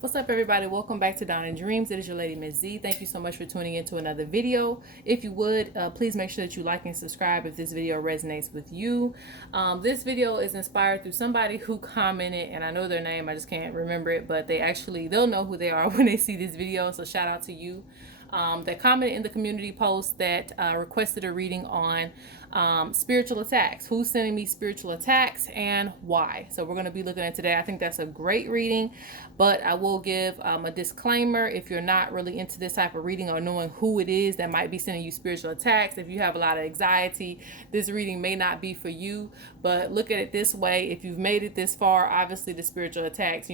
What's up, everybody? Welcome back to Dawn and Dreams. It is your lady, Ms.Z. Thank you so much for tuning into another video. If you would, please make sure that you like and subscribe if this video resonates with you. This video is inspired through somebody who commented, and I know their name, I just can't remember it, but they'll know who they are when they see this video, so shout out to you. That commented in the community post that requested a reading on spiritual attacks. Who's sending me spiritual attacks and why? So we're going to be looking at today. I think that's a great reading, but I will give a disclaimer. If you're not really into this type of reading or knowing who it is that might be sending you spiritual attacks, if you have a lot of anxiety, this reading may not be for you. But look at it this way: if you've made it this far, obviously the spiritual attacks,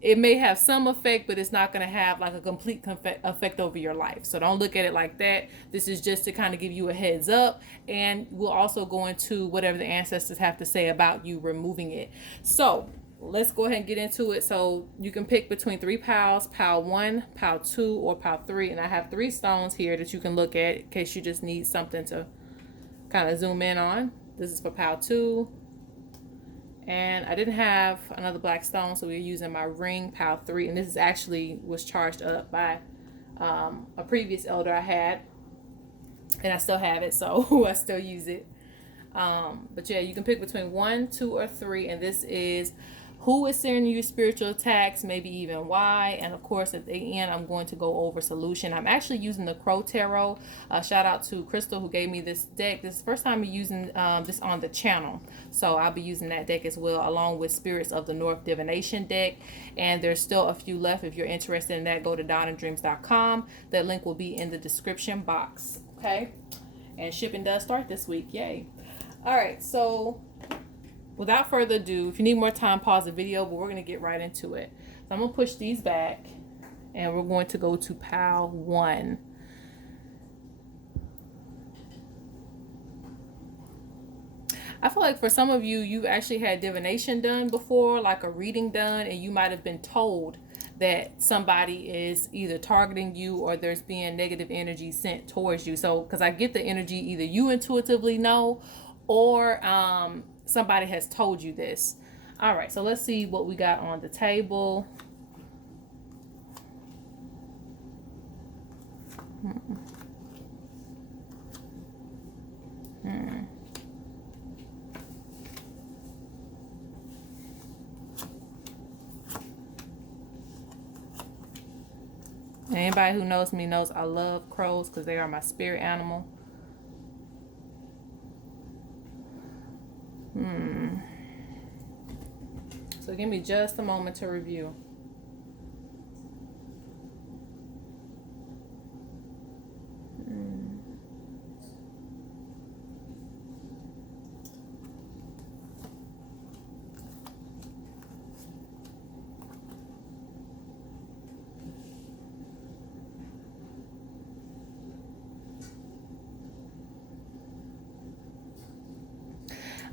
it may have some effect, but it's not going to have like a complete effect over your life. So don't look at it like that. This is just to kind of give you a heads up, and we'll also go into whatever the ancestors have to say about you removing it. So let's go ahead and get into it. So you can pick between 3 piles, pile 1, pile 2, or pile 3. And I have 3 stones here that you can look at in case you just need something to kind of zoom in on. This is for pile 2. And I didn't have another black stone, so we're using my ring, pile 3. And this is actually was charged up by a previous elder I had. And I still have it, so I still use it. But yeah, you can pick between 1, 2, or 3. And this is who is sending you spiritual attacks, maybe even why. And of course, at the end, I'm going to go over solution. I'm actually using the Crow Tarot. Shout out to Crystal who gave me this deck. This is the first time I'm using this on the channel. So I'll be using that deck as well, along with Spirits of the North Divination deck. And there's still a few left. If you're interested in that, go to dawnanddreams.com. That link will be in the description box. Okay. And shipping does start this week. Yay. All right. So without further ado, if you need more time, pause the video, but we're going to get right into it. So I'm going to push these back, and we're going to go to pile 1. I feel like for some of you, you've actually had divination done before, like a reading done, and you might have been told that somebody is either targeting you or there's being negative energy sent towards you. So, because I get the energy, either you intuitively know or somebody has told you this. All right, so let's see what we got on the table. Anybody who knows me knows I love crows because they are my spirit animal. So give me just a moment to review.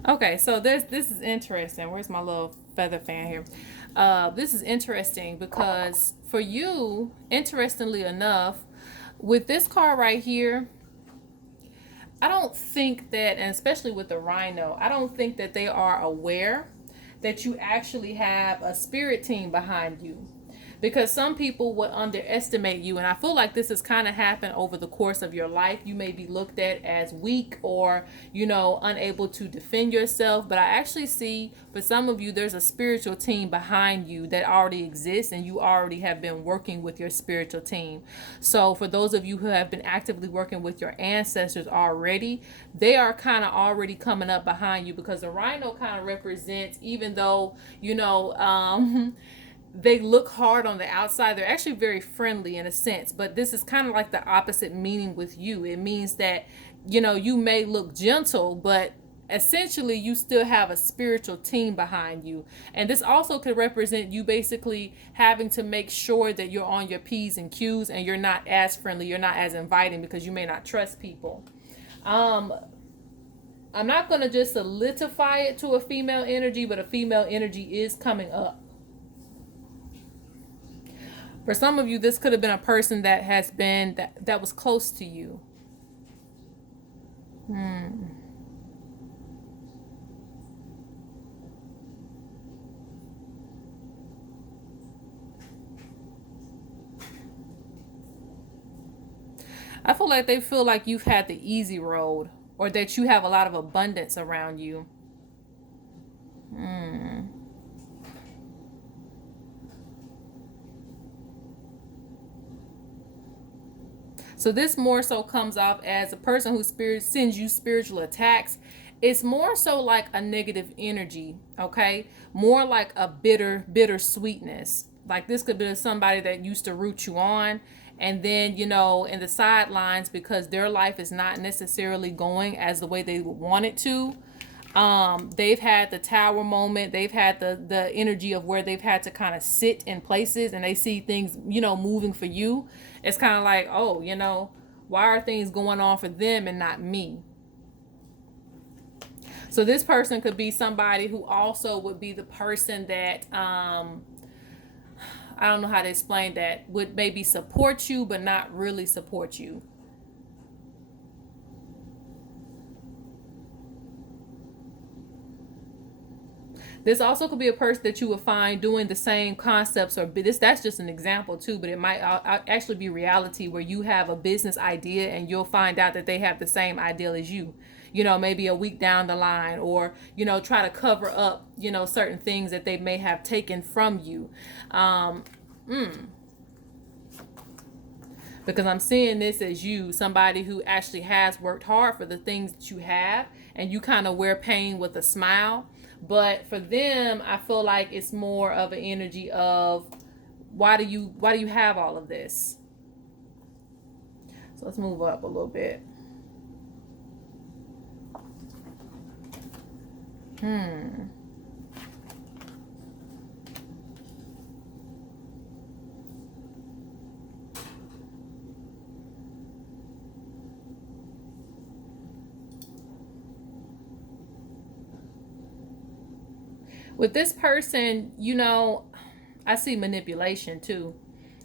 Okay, so this is interesting. Where's my little feather fan here? This is interesting because for you, interestingly enough, with this card right here, I don't think that, and especially with the rhino, I don't think that they are aware that you actually have a spirit team behind you. Because some people would underestimate you, and I feel like this has kind of happened over the course of your life. You may be looked at as weak or, unable to defend yourself, but I actually see for some of you there's a spiritual team behind you that already exists, and you already have been working with your spiritual team. So for those of you who have been actively working with your ancestors already, they are kind of already coming up behind you, because the rhino kind of represents, even though they look hard on the outside, they're actually very friendly in a sense, but this is kind of like the opposite meaning with you. It means that you may look gentle, but essentially you still have a spiritual team behind you. And this also could represent you basically having to make sure that you're on your P's and Q's, and you're not as friendly, you're not as inviting, because you may not trust people. I'm not going to just solidify it to a female energy, but a female energy is coming up. For some of you, this could have been a person that has been, that was close to you. I feel like they feel like you've had the easy road, or that you have a lot of abundance around you. So this more so comes off as a person who sends you spiritual attacks. It's more so like a negative energy, okay? More like a bitter sweetness. Like this could be somebody that used to root you on, and then, in the sidelines, because their life is not necessarily going as the way they would want it to. They've had the tower moment. They've had the energy of where they've had to kind of sit in places, and they see things, moving for you. It's kind of like, oh, why are things going on for them and not me? So this person could be somebody who also would be the person that, I don't know how to explain that, would maybe support you but not really support you. This also could be a person that you would find doing the same concepts, or that's just an example too, but it might actually be reality, where you have a business idea and you'll find out that they have the same ideal as you. Maybe a week down the line, or try to cover up certain things that they may have taken from you. Because I'm seeing this as you, somebody who actually has worked hard for the things that you have, and you kind of wear pain with a smile. But for them, I feel like it's more of an energy of, why do you have all of this? So let's move up a little bit. With this person, I see manipulation too.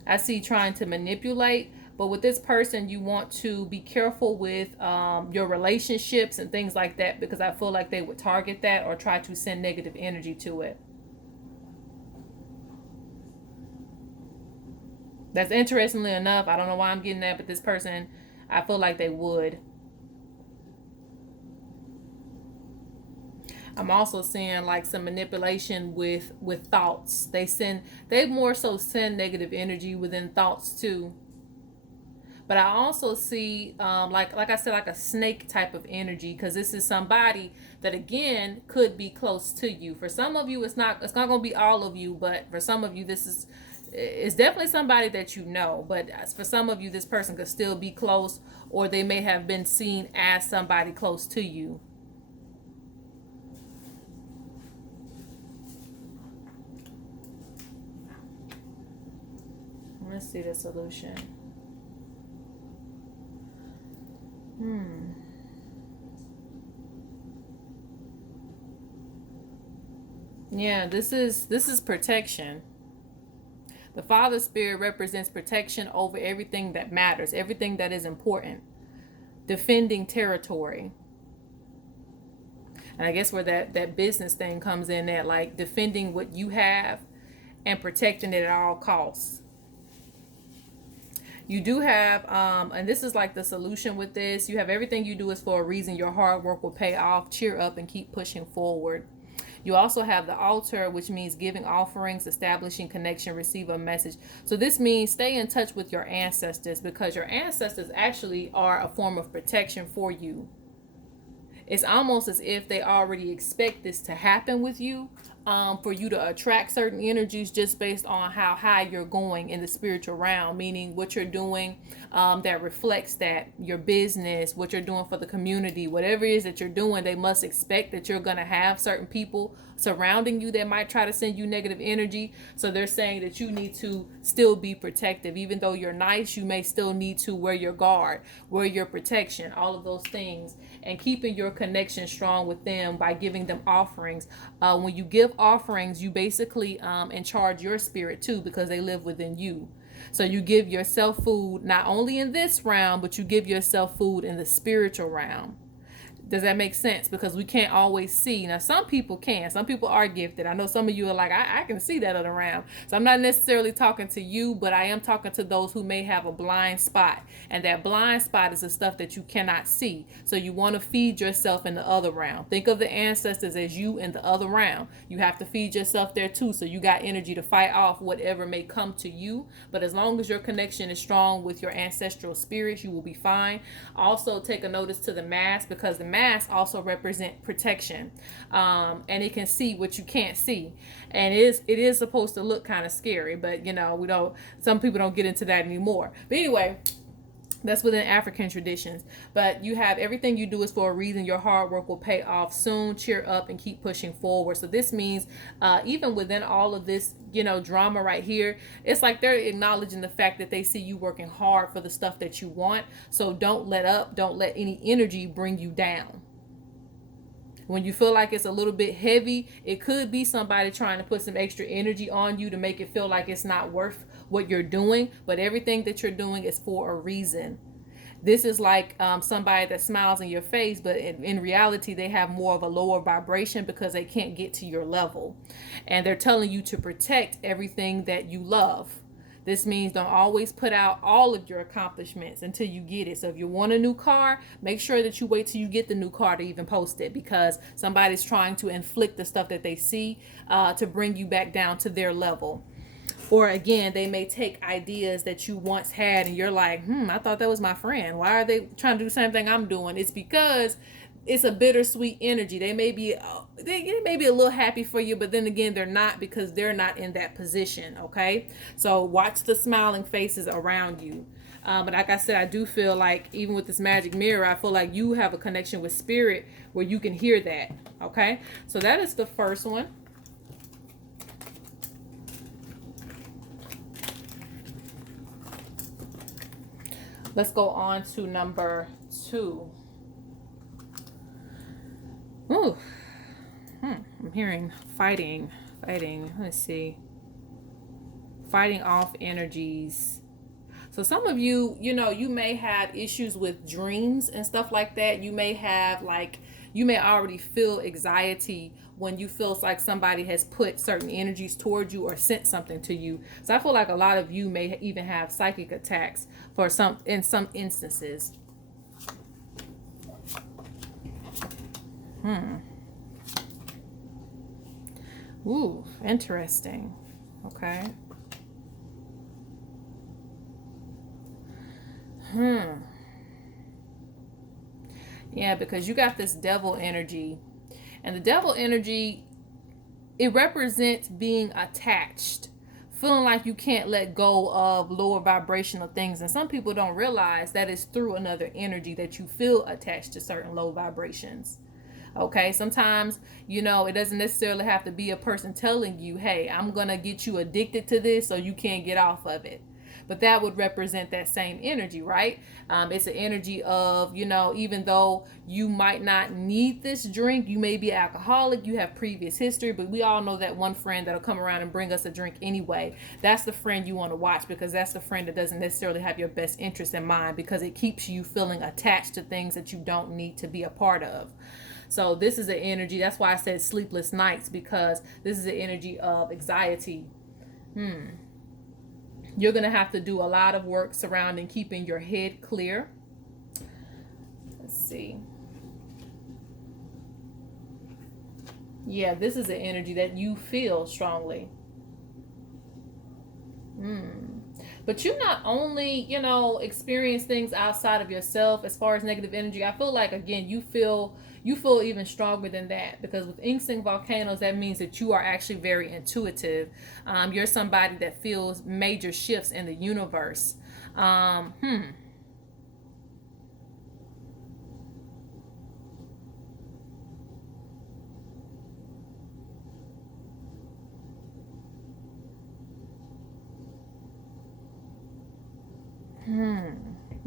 I see trying to manipulate. But with this person, you want to be careful with your relationships and things like that, because I feel like they would target that or try to send negative energy to it. That's interestingly enough, I don't know why I'm getting that, but this person, I feel like they would. I'm also seeing like some manipulation with thoughts. They more so send negative energy within thoughts too. But I also see, like I said, like a snake type of energy, because this is somebody that again could be close to you. For some of you, it's not going to be all of you, but for some of you, it's definitely somebody that you know. But for some of you, this person could still be close, or they may have been seen as somebody close to you. Let's see the solution. Yeah, this is protection. The Father Spirit represents protection over everything that matters, everything that is important. Defending territory. And I guess where that business thing comes in, that like defending what you have and protecting it at all costs. You do have, and this is like the solution with this, you have everything you do is for a reason. Your hard work will pay off. Cheer up and keep pushing forward. You also have the altar, which means giving offerings, establishing connection, receive a message. So this means stay in touch with your ancestors, because your ancestors actually are a form of protection for you. It's almost as if they already expect this to happen with you, for you to attract certain energies just based on how high you're going in the spiritual realm, meaning what you're doing, that reflects that, your business, what you're doing for the community, whatever it is that you're doing, they must expect that you're going to have certain people surrounding you that might try to send you negative energy. So they're saying that you need to still be protective. Even though you're nice, you may still need to wear your guard, wear your protection, all of those things, and keeping your connection strong with them by giving them offerings. When you give offerings, you basically in charge your spirit too, because they live within you. So you give yourself food not only in this realm, but you give yourself food in the spiritual realm. Does that make sense? Because we can't always see. Now, some people can. Some people are gifted. I know some of you are like, I can see that other round. So I'm not necessarily talking to you, but I am talking to those who may have a blind spot. And that blind spot is the stuff that you cannot see. So you want to feed yourself in the other round. Think of the ancestors as you in the other round. You have to feed yourself there too. So you got energy to fight off whatever may come to you. But as long as your connection is strong with your ancestral spirits, you will be fine. Also, take a notice to the mask, because the mask also represent protection, and it can see what you can't see, and it is supposed to look kind of scary, but you know, we don't, some people don't get into that anymore. But anyway, that's within African traditions. But you have everything you do is for a reason. Your hard work will pay off soon. Cheer up and keep pushing forward. So this means even within all of this, you know, drama right here, it's like they're acknowledging the fact that they see you working hard for the stuff that you want. So don't let up. Don't let any energy bring you down. When you feel like it's a little bit heavy, it could be somebody trying to put some extra energy on you to make it feel like it's not worth what you're doing. But everything that you're doing is for a reason. This is like somebody that smiles in your face, but in reality, they have more of a lower vibration because they can't get to your level. And they're telling you to protect everything that you love. This means don't always put out all of your accomplishments until you get it. So if you want a new car, make sure that you wait till you get the new car to even post it, because somebody's trying to inflict the stuff that they see to bring you back down to their level. Or again, they may take ideas that you once had and you're like, I thought that was my friend. Why are they trying to do the same thing I'm doing? It's because it's a bittersweet energy. They may be a little happy for you, but then again, they're not, because they're not in that position. Okay, so watch the smiling faces around you. But like I said, I do feel like even with this magic mirror, I feel like you have a connection with spirit where you can hear that. Okay, so that is the first one. Let's go on to number 2. Ooh. I'm hearing fighting. Let's see. Fighting off energies. So some of you, you know, you may have issues with dreams and stuff like that. You may have you may already feel anxiety when you feel like somebody has put certain energies towards you or sent something to you. So I feel like a lot of you may even have psychic attacks in some instances. Ooh, interesting. Okay. Yeah, because you got this devil energy. And the devil energy, it represents being attached, feeling like you can't let go of lower vibrational things. And some people don't realize that it's through another energy that you feel attached to certain low vibrations. Okay, sometimes, you know, it doesn't necessarily have to be a person telling you, hey, I'm going to get you addicted to this so you can't get off of it. But that would represent that same energy, right? It's an energy of, you know, even though you might not need this drink, you may be alcoholic, you have previous history, but we all know that one friend that'll come around and bring us a drink anyway. That's the friend you want to watch, because that's the friend that doesn't necessarily have your best interest in mind, because it keeps you feeling attached to things that you don't need to be a part of. So this is an energy, that's why I said sleepless nights, because this is an energy of anxiety. You're going to have to do a lot of work surrounding keeping your head clear. Let's see. Yeah, this is an energy that you feel strongly. But you not only, you know, experience things outside of yourself as far as negative energy. I feel like, again, you feel even stronger than that, because with ink-sink volcanoes, that means that you are actually very intuitive. You're somebody that feels major shifts in the universe.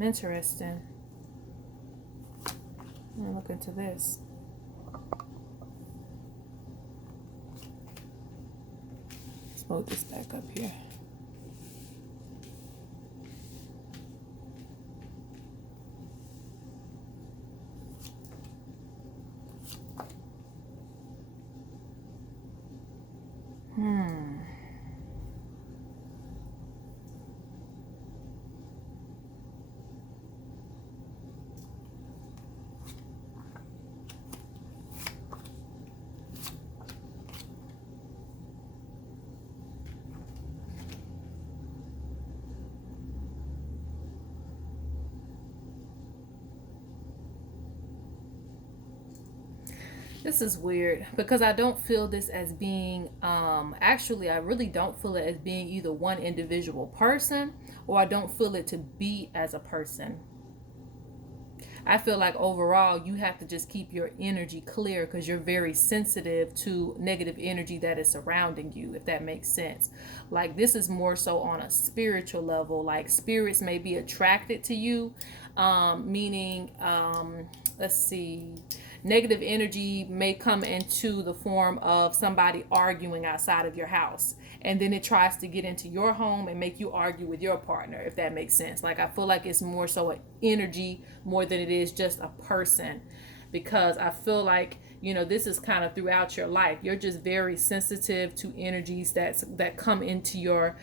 Interesting. Let me look into this. Let's move this back up here. This is weird because I don't feel this as being, actually, I really don't feel it as being either one individual person, or I don't feel it to be as a person. I feel like overall you have to just keep your energy clear because you're very sensitive to negative energy that is surrounding you, if that makes sense. Like, this is more so on a spiritual level. Like, spirits may be attracted to you, meaning, let's see, negative energy may come into the form of somebody arguing outside of your house, and then it tries to get into your home and make you argue with your partner, if that makes sense. Like, I feel like it's more so an energy more than it is just a person, because I feel like, you know, this is kind of throughout your life. You're just very sensitive to energies that come into your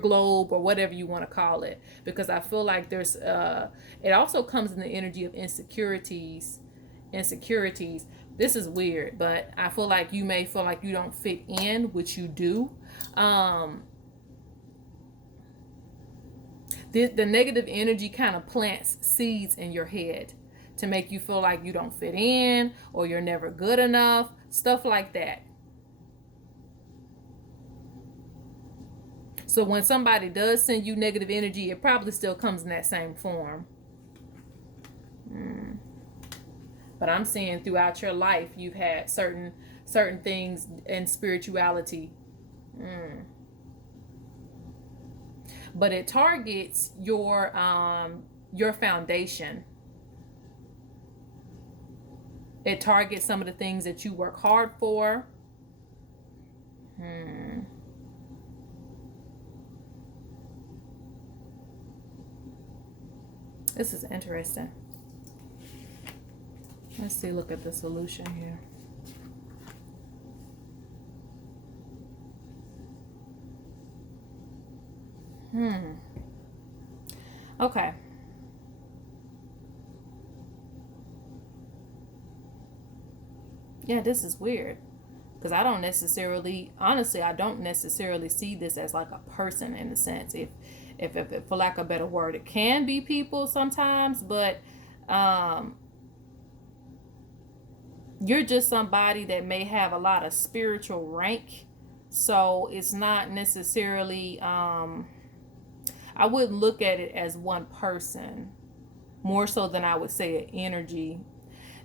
globe, or whatever you want to call it, because I feel like there's it also comes in the energy of insecurities. This is weird, but I feel like you may feel like you don't fit in, which you do. The negative energy kind of plants seeds in your head to make you feel like you don't fit in, or you're never good enough, stuff like that. So when somebody does send you negative energy, it probably still comes in that same form. But I'm seeing throughout your life you've had certain things in spirituality. But it targets your foundation. It targets some of the things that you work hard for. This is interesting. Let's see, look at the solution here. Okay. Yeah, this is weird. Because I don't necessarily, honestly, I don't necessarily see this as like a person in a sense. If for lack of a better word, it can be people sometimes, but you're just somebody that may have a lot of spiritual rank. So it's not necessarily, I wouldn't look at it as one person, more so than I would say an energy.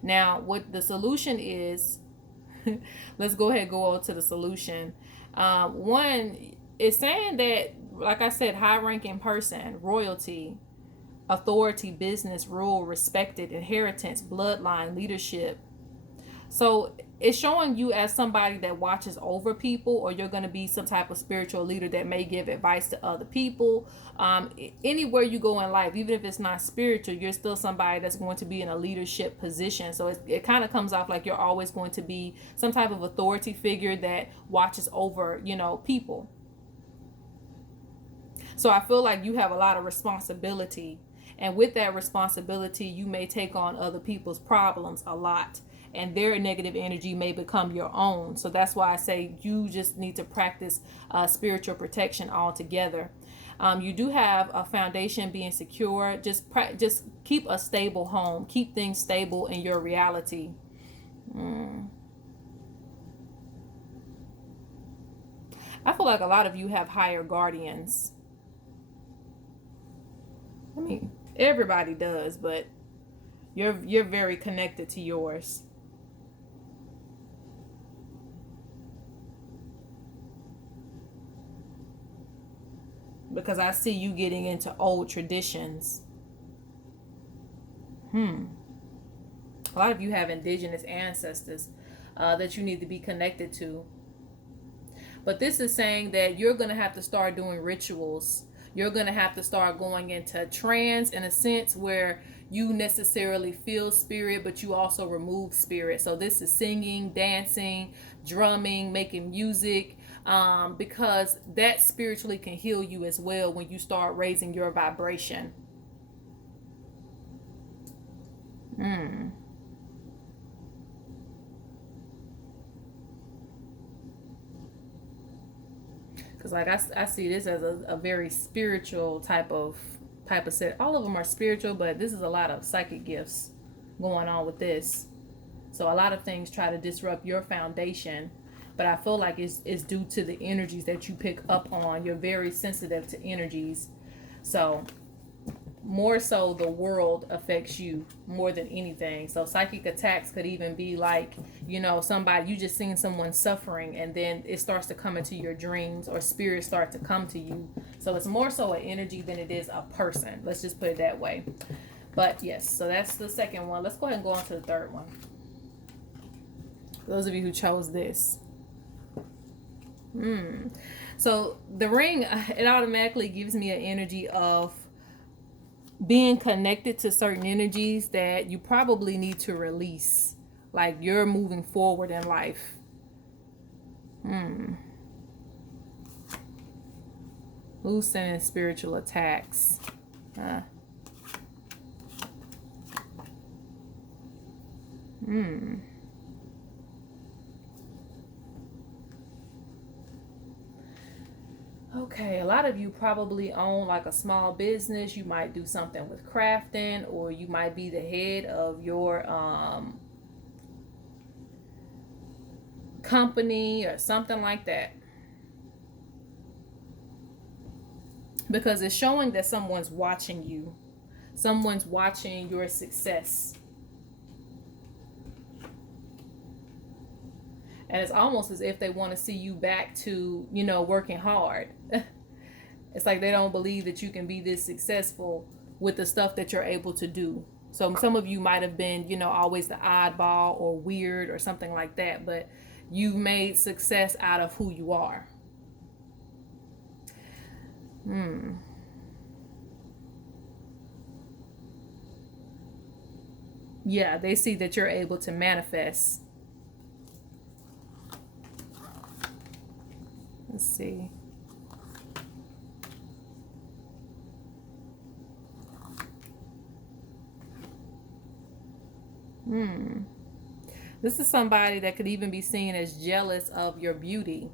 Now, what the solution is, let's go ahead and go on to the solution. One, it's saying that, like I said, high ranking person, royalty, authority, business, rule, respected, inheritance, bloodline, leadership. So it's showing you as somebody that watches over people, or you're going to be some type of spiritual leader that may give advice to other people. Anywhere you go in life, even if it's not spiritual, you're still somebody that's going to be in a leadership position. So it kind of comes off like you're always going to be some type of authority figure that watches over, you know, people. So I feel like you have a lot of responsibility. And with that responsibility, you may take on other people's problems a lot, and their negative energy may become your own. So that's why I say you just need to practice spiritual protection altogether. You do have a foundation being secure. Just keep a stable home. Keep things stable in your reality. I feel like a lot of you have higher guardians. I mean, everybody does, but you're very connected to yours. Because I see you getting into old traditions. A lot of you have indigenous ancestors that you need to be connected to. But this is saying that you're going to have to start doing rituals. You're going to have to start going into trance, in a sense where you necessarily feel spirit, but you also remove spirit. So this is singing, dancing, drumming, making music, because that spiritually can heal you as well when you start raising your vibration. Because like I see this as a very spiritual type of set. All of them are spiritual, but this is a lot of psychic gifts. going on with this. So a lot of things try to disrupt your foundation, but I feel like it's due to the energies that you pick up on. You're very sensitive to energies. So more so the world affects you more than anything. So psychic attacks could even be like, somebody, you just seen someone suffering and then it starts to come into your dreams, or spirits start to come to you. So it's more so an energy than it is a person. Let's just put it that way. But yes, so that's the second one. Let's go ahead and go on to the third one. For those of you who chose this. So the ring, it automatically gives me an energy of being connected to certain energies that you probably need to release. Like you're moving forward in life. Who's sending spiritual attacks? Okay, a lot of you probably own like a small business. You might do something with crafting, or you might be the head of your company or something like that. Because it's showing that someone's watching you. Someone's watching your success. And it's almost as if they want to see you back to, working hard. It's like they don't believe that you can be this successful with the stuff that you're able to do. So some of you might have been, always the oddball or weird or something like that, but you've made success out of who you are. Yeah, they see that you're able to manifest. Let's see. This is somebody that could even be seen as jealous of your beauty.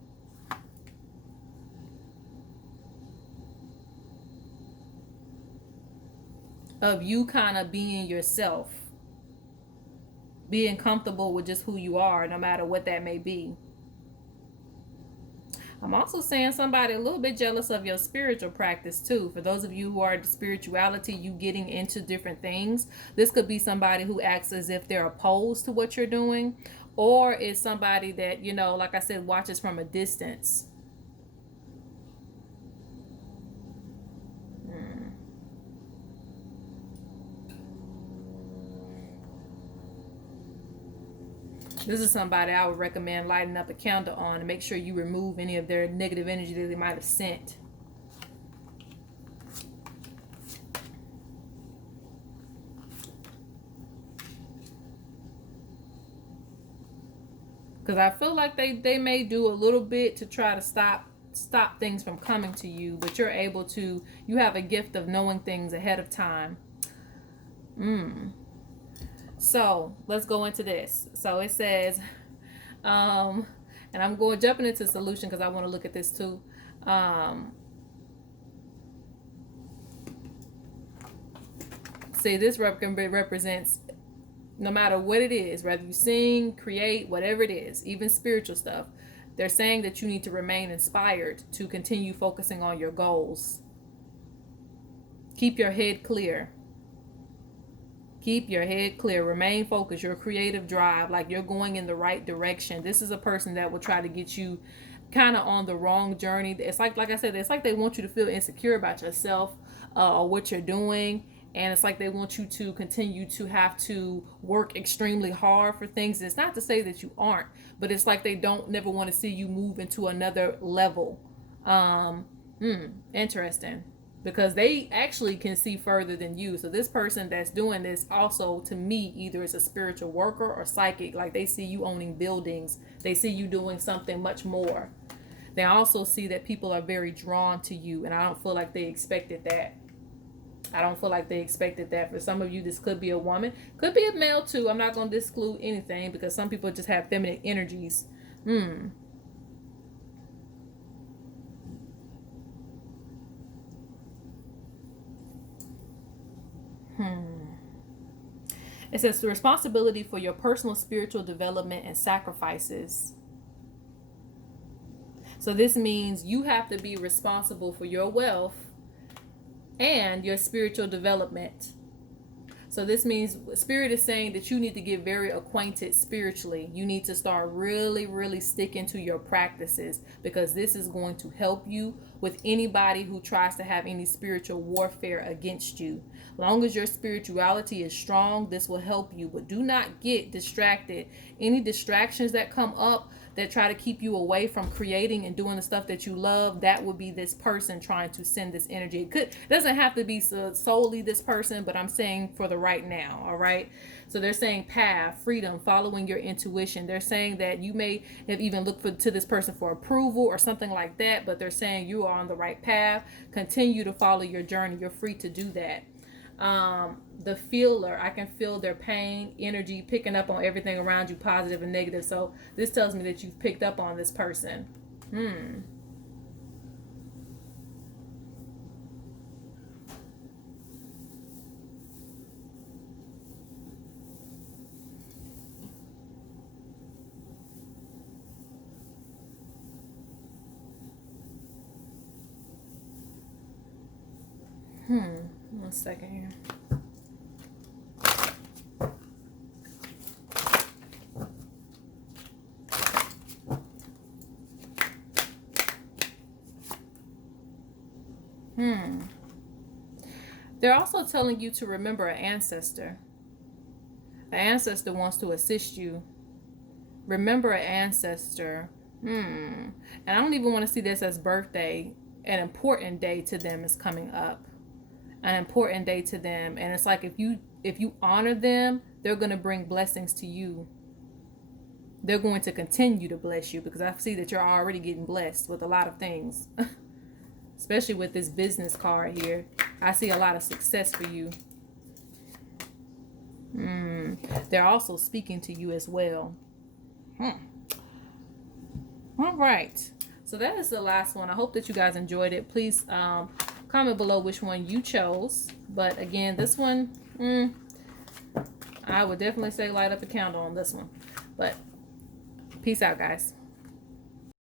Of you kind of being yourself. Being comfortable with just who you are, no matter what that may be. I'm also saying somebody a little bit jealous of your spiritual practice too. For those of you who are into spirituality, you getting into different things. This could be somebody who acts as if they're opposed to what you're doing, or is somebody that, like I said, watches from a distance. This is somebody I would recommend lighting up a candle on and make sure you remove any of their negative energy that they might have sent. Because I feel like they may do a little bit to try to stop things from coming to you, but you're able to, you have a gift of knowing things ahead of time. So let's go into this. So it says, and I'm jumping into solution because I want to look at this too. See, this represents no matter what it is, whether you sing, create, whatever it is, even spiritual stuff. They're saying that you need to remain inspired to continue focusing on your goals. Keep your head clear. Keep your head clear. Remain focused. Your creative drive, like you're going in the right direction. This is a person that will try to get you kind of on the wrong journey. It's like I said, it's like they want you to feel insecure about yourself or what you're doing. And it's like they want you to continue to have to work extremely hard for things. It's not to say that you aren't, but it's like they don't never want to see you move into another level. Interesting. Because they actually can see further than you. So this person that's doing this also, to me, either is a spiritual worker or psychic. Like they see you owning buildings. They see you doing something much more. They also see that people are very drawn to you. And I don't feel like they expected that. For some of you, this could be a woman. Could be a male too. I'm not going to exclude anything because some people just have feminine energies. It says the responsibility for your personal spiritual development and sacrifices. So this means you have to be responsible for your wealth and your spiritual development. So this means Spirit is saying that you need to get very acquainted spiritually. You need to start really sticking to your practices, because this is going to help you with anybody who tries to have any spiritual warfare against you. Long as your spirituality is strong, this will help you. But do not get distracted. Any distractions that come up that try to keep you away from creating and doing the stuff that you love, that would be this person trying to send this energy. It doesn't have to be solely this person, but I'm saying for the right now. All right. So they're saying path, freedom, following your intuition. They're saying that you may have even looked to this person for approval or something like that, but they're saying you are on the right path. Continue to follow your journey. You're free to do that. The feeler, I can feel their pain, energy, picking up on everything around you, positive and negative. So this tells me that you've picked up on this person. One second here. They're also telling you to remember an ancestor. An ancestor wants to assist you. Remember an ancestor. And I don't even want to see this as birthday. An important day to them is coming up. An important day to them. And it's like if you honor them, they're going to bring blessings to you. They're going to continue to bless you, because I see that you're already getting blessed with a lot of things. Especially with this business card here. I see a lot of success for you. They're also speaking to you as well. All right. So that is the last one. I hope that you guys enjoyed it. Please comment below which one you chose. But again, this one, I would definitely say light up a candle on this one. But peace out, guys.